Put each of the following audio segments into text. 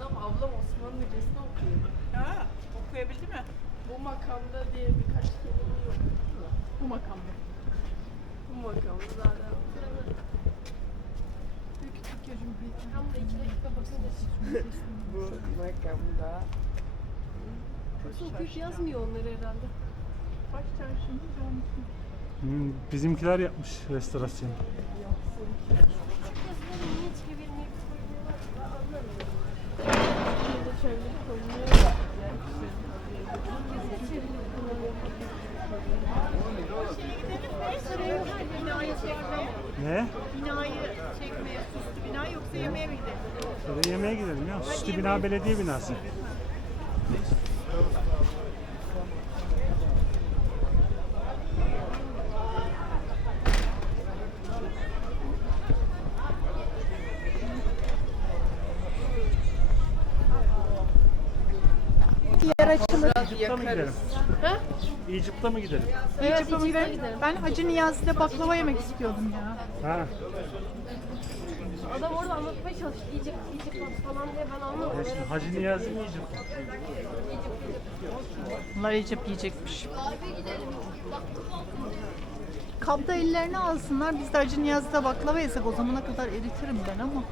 Adam ablam Osmanlıcasını okuyor. Ha, okuyabildi mi? Bu makamda diye birkaç kelime yok. Bu makamda. Bu makamda zaten. Tam da iki dakika bakınca Bu makamda. Nasıl okuyup yazmıyor onları herhalde. Baş çarşının camisi. Hmm, bizimkiler yapmış restorasyonu. Ne? binayı çekmeye, süslü bina yoksa yemeğe mi gidelim? Yemeğe gidelim ya. Süslü bina belediye binası. Yer İcip'te mi gidelim? Ha? İcip'te mi gidelim? Evet, İcip'e gidelim. gidelim. Ben Hacı Niyazi'de baklava yemek istiyordum ya. Ha. Adam orada anlatmaya çalıştı. İyice, iyice falan diye ben anlamadım. Ya şimdi Hacı Niyazi mi İcip? Bunlar Recep yiyecekmiş. Kapta ellerini alsınlar. Biz de Hacı Niyazi'de baklava yesek o zamana kadar eritirim ben ama.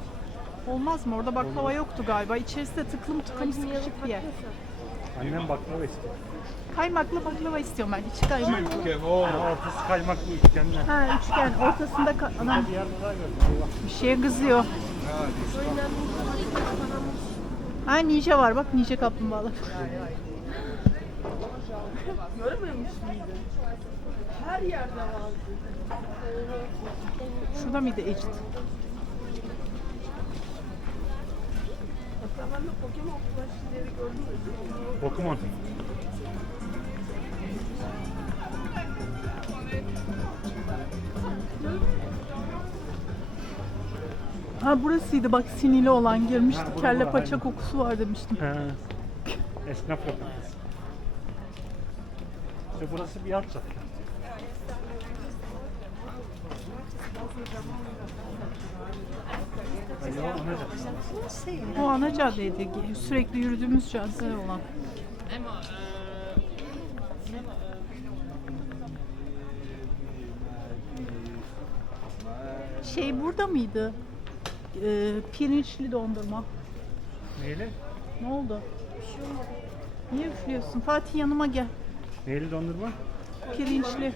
Olmaz mı? Orada baklava yoktu galiba. İçerisi de tıklım tıklım sıkışık bir yer. Annem baklava istiyor. Kaymaklı baklava istiyorum ben. İçi kaymak. Yani ortası kaymaklı üçgenler. Ha üçgen. Ortasında ka- anam Bir şeye kızıyor. Ha nice var bak nice kaplumbağalar. Görmemiş miydin? Her yerde vardı. Şurada mıydı Ecit? Hatta ben de Pokemon. Ha burasıydı bak sinili olan girmiştik. Ha, Kelle paça aynen. kokusu var demiştim. He. Esnaf lokantası. İşte burası bir alt cadde. O ana caddeydi. Sürekli yürüdüğümüz cadde olan. Şey burada mıydı? Ee, pirinçli dondurma. Neyli? Ne oldu? Niye üflüyorsun? Fatih yanıma gel. Neyli dondurma? Pirinçli.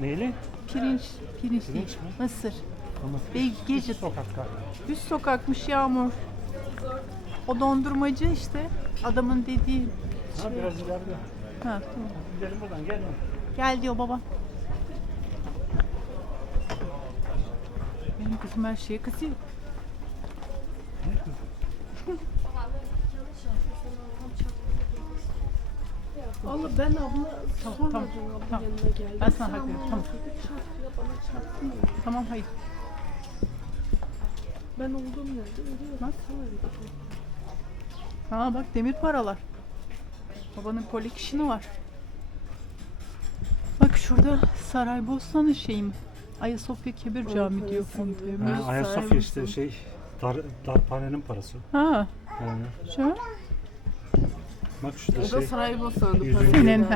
Neyli? Pirinç. Pirinç değil. Pirinç mi? Mısır. Bey Gecit. sokakta. Üst sokakmış Yağmur. O dondurmacı işte. Adamın dediği. Ha biraz ileride. Ha, tamam. Gidelim buradan gelme. Gel diyor baba. Benim kızım her şeye kızıyor. Allah ben abla Tamam, sonra tamam, abla tamam. yanına geldim. Ben sana hak veriyorum, tamam. Bana? Tamam hayır. Ben olduğum yerde ölüyor. Bak. Ha bak demir paralar. Babanın koleksiyonu var. Bak şurada Saraybosna'nın şeyi mi? Ayasofya Kebir Camii diyor. komutanım. Ha, Ayasofya işte şey dar, darphanenin parası. Ha, Ha. şu. Bak şurada O da şey. Saraybosna'da Yüzüğü. parası. Senin.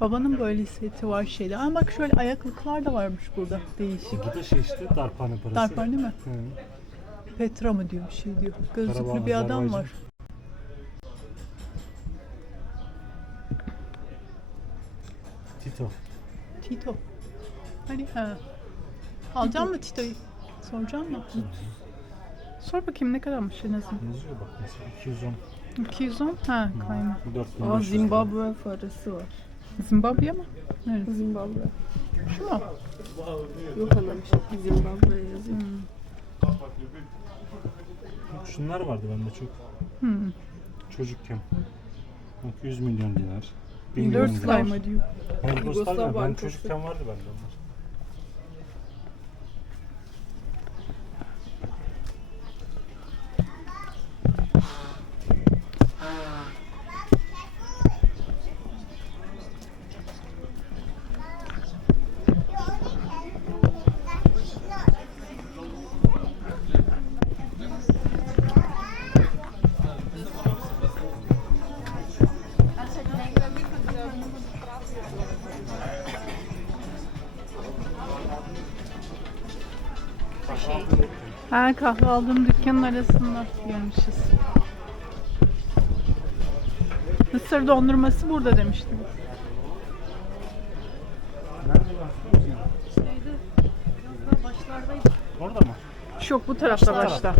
Babanın böyle seti var şeyde. Ama bak şöyle ayaklıklar da varmış burada. Değişik. Bu da şey işte darphane parası. Değil mi? Hı. Petra mı diyor bir şey diyor. Gözlüklü Karabağ, bir adam var. Tito. Tito. Hani ha. Alacak mı Tito'yu? Soracağım mı? Sor bakayım ne kadarmış en azından. Yazıyor bak mesela 210. 210? Ha kayma. Bu Aa 4500. Zimbabwe parası var. Zimbabwe mı? Neresi? Zimbabwe. Şu mu? Yok anam şey Zimbabwe yazıyor. Bak Şunlar vardı bende çok. Hmm. Çocukken. Bak 100 milyon dinar. 1 milyon 4 dinar. kayma diyor. Yugoslavya. Ben Bankası. çocukken vardı bende onlar. Ha kahve aldığım dükkanın arasında görmüşüz. Mısır dondurması burada demiştim. Başlardaydı. Orada mı? Yok bu tarafta başta. Hı.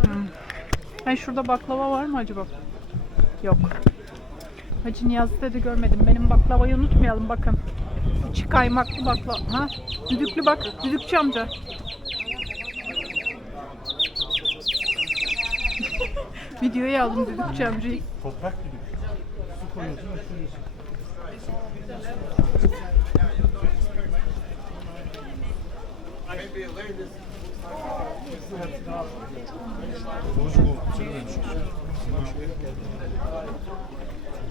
Ha, şurada baklava var mı acaba? Yok. Hacı Niyaz'da da görmedim. Benim baklavayı unutmayalım bakın. İçi kaymaklı baklava. Ha? Düdüklü bak. Düdükçü amca. Videoya aldım düdükçü amcayı. Toprak gibi. Su koyuyorsun, uçuruyorsun.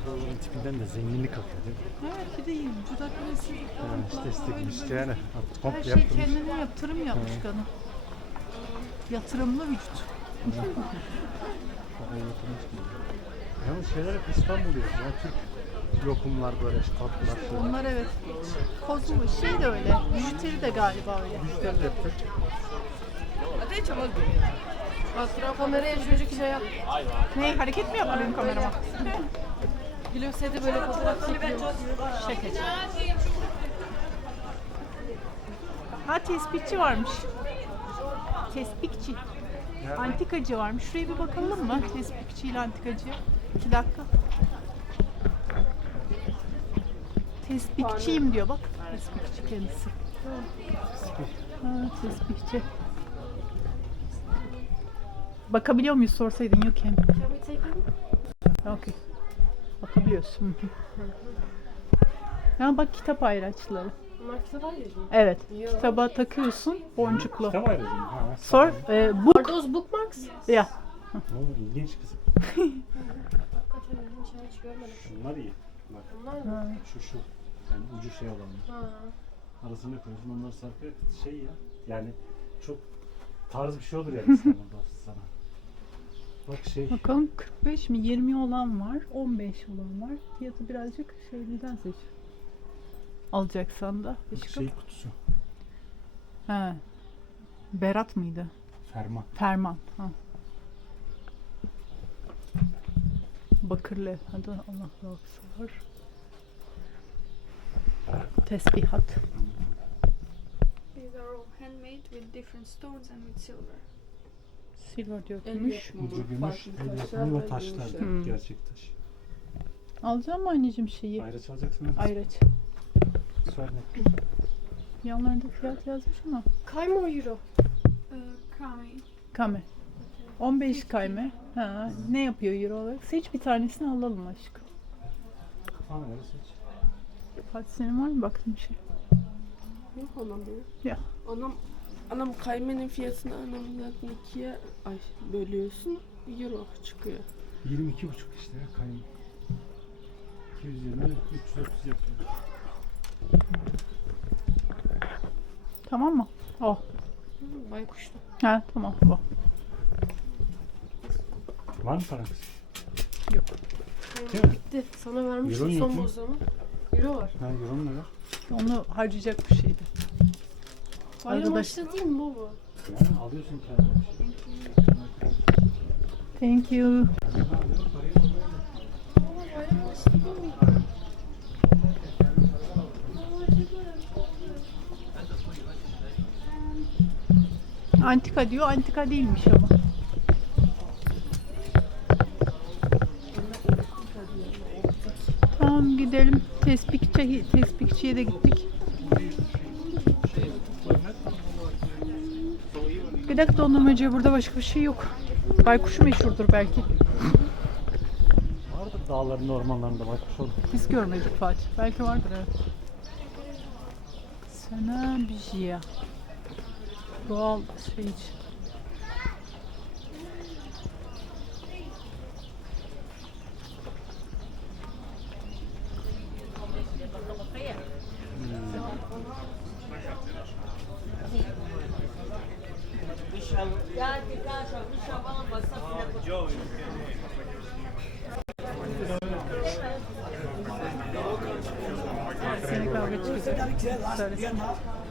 Bunun tipinden de zenginlik akıyor değil mi? Evet bir de dudakları Yani işte istekmiş işte yani. Her Komple şey yaptırmış. kendine yatırım yapmış kadın. Yatırımlı vücut. Yalnız şeyler hep İstanbul yok. Yani Türk lokumlar böyle işte tatlılar. şeyler. Onlar evet. Kozmu şey de öyle. Bijuteri de galiba öyle. Bizler de yaptık. Kameraya çocuk şey yap. Ne hareket mi yapmalıyım kamerama? Gülümsedi böyle fotoğraf çekiyor. Şakacı. Ha tespihçi varmış. Tespihçi. Antikacı varmış. Şuraya bir bakalım mı? Tespihçi ile antikacıya. İki dakika. Tespihçiyim diyor bak. Tespihçi kendisi. Ha, tespihçi. Bakabiliyor muyuz sorsaydın yok hem. Okey. Bakabiliyorsun. Ya bak kitap ayraçları. Bunlar kitap ayrıcı mı? Evet. Yok. Kitaba takıyorsun boncuklu. Kitap ayrıcı mı? Ha, Sor. E, book. Are those bookmarks? Ya. Ne oldu? İlginç kızım. Hakikaten ilginç ya, hiç görmedim. Şunlar iyi. Bak Bunlar mı? şu şu. Yani ucu şey olanlar. Ha. Arasına koyuyorsun onları sarkıyor. Şey ya. Yani çok tarz bir şey olur yani İstanbul'da sana. Bak şey. Bakalım 45 mi 20 olan var 15 olan var. Fiyatı birazcık şeyliden seç. Alacaksan da. Aşkım. şey kutusu. He. Berat mıydı? Ferman. Ferman. Ha. Bakırlı. Hadi Allah razı var. Tesbihat. These are all handmade with different stones and with silver. Silver diyor gümüş. Ucu gümüş, el taşlar yapımı ve ve taşlar. gümüşler. Gerçek taş. Alacağım mı anneciğim şeyi? Ayrı çalacaksın. hadi. Ayraç. Söyle. Yanlarında fiyat yazmış ama. Kayma o euro. Uh, kami. Kame. 15 kayme. Ha, ne yapıyor euro olarak? Seç bir tanesini alalım aşkım. Kafana göre seç. Fatih senin var mı baktığın bir şey? Yok anam ya. Ya. Anam, anam kaymenin fiyatını anam zaten ikiye ay, bölüyorsun. Euro çıkıyor. 22 buçuk işte ya kayın. 220, 330 yapıyor. Tamam mı? Oh. Hı, Baykuşlu. Ha tamam bu. Var mı paran kız? Yok. Değil mi? Bitti. Sana vermiştim Euro yok son mu? bozduğumu. Euro var. Ha yorum ne var? Onu harcayacak bir şeydi. Bayram Arkadaş- açtı değil mi baba? Yani alıyorsun kendini. Thank you. Baba bayram açtı değil mi? Antika diyor. Antika değilmiş ama. Tamam gidelim. Tespihçi, tespihçiye de gittik. Bir dakika dondurmacıya burada başka bir şey yok. Baykuşu meşhurdur belki. Vardır dağların ormanlarında bakmış olur. Biz görmedik Fatih. Belki vardır evet. Sana Bijia. Doğal şey için. Seni kavga çıkacak. Söylesin.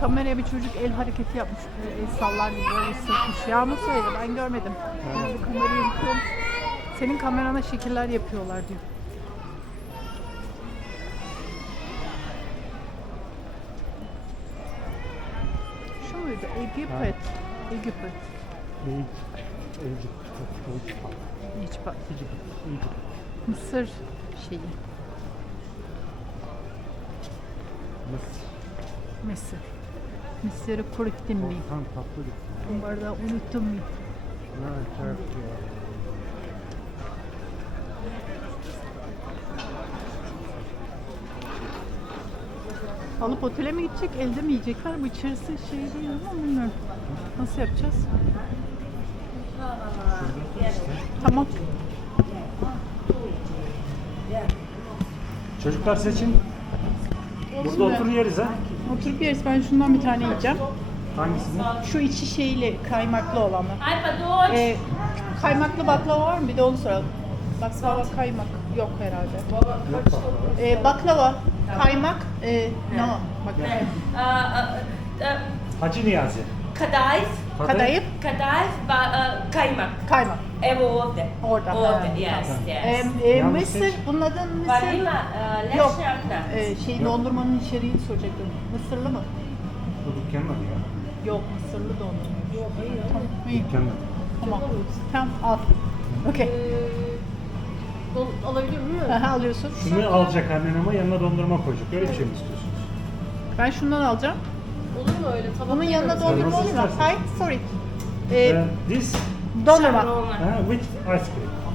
Kameraya bir çocuk el hareketi yapmış. El sallar gibi böyle sırtmış. Yağmur söyledi ben görmedim. Kamerayı yapıyorum. Senin kamerana şekiller yapıyorlar diyor. Egypt. Egypt. Hiç bak. Mısır şeyi. Mısır. Mısır'ı kuruttum mi? Tam tatlı bir Bu bardağı unuttum mu? Ne Türkiye. Alıp otele mi gidecek, elde mi yiyecekler? Bu içerisi şey değil ama bilmiyorum. Nasıl yapacağız? Tamam. Çocuklar seçin. Burada otur yeriz ha. Oturup yeriz. Ben şundan bir tane yiyeceğim. Hangisini? Şu içi şeyli, kaymaklı olanı. Ee, kaymaklı baklava var mı? Bir de onu soralım. Baklava kaymak yok herhalde. Ee, baklava, kaymak, e, no. Bak, Hacı Niyazi. Kadayıf, kadayıf, kadayıf ve e, kaymak. kaymak. Ev orada. Orada, Orada, ha. yes, Ee, yes. e, Yalnız mısır, seç. bunun adı mısır. Vanilla, e, Yok. leşnakna. Ee, şey dondurmanın içeriğini soracaktım. Mısırlı mı? Bu dükkanın adı ya. Yok, mısırlı dondurma. Yok, hayır. Tamam, iyi. Dükkanın adı. Tamam. Tamam, al. Okey. Don- alabiliyor muyum? Aha, alıyorsun. Şunu alacak annen ama yanına dondurma koyacak. Öyle bir şey mi istiyorsunuz? Ben şundan alacağım. Olur mu öyle? Tabak Bunun yanına dondurma olur mu? istersen. Hayır, sorry. Ee, Ee, this dondurma. Şabrona. ha, with ice cream.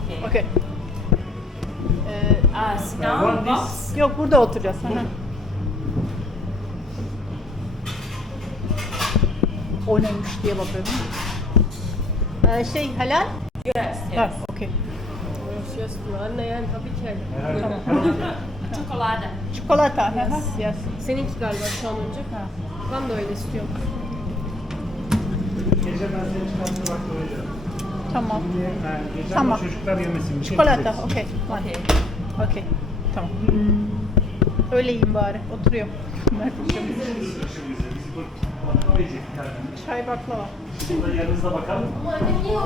Okay. Okey. Ee, Uh, sit down, box. yok, burada oturacağız. Aha. O neymiş diye bakıyorum. Ee, şey, helal? Yes, Ha, yes. okey. Yes, anne yani tabii ki. Herhalde. Çikolata. Çikolata. Yes. yes. Seninki galiba şu an önce. Ha. Ben de öyle istiyorum. Gece ben seni çıkartıp bak koyacağım. Tamam. Yani gece Tamam. çocuklar yemesin. bir şey Çikolata, yiyeceksin. okey. Okay. Okey. Tamam. Öyle yiyeyim bari. Oturuyor. Mert'ciğim. Baklava yiyecek bir tane. Çay baklava. Burada yanınızda bakalım? Ama anne niye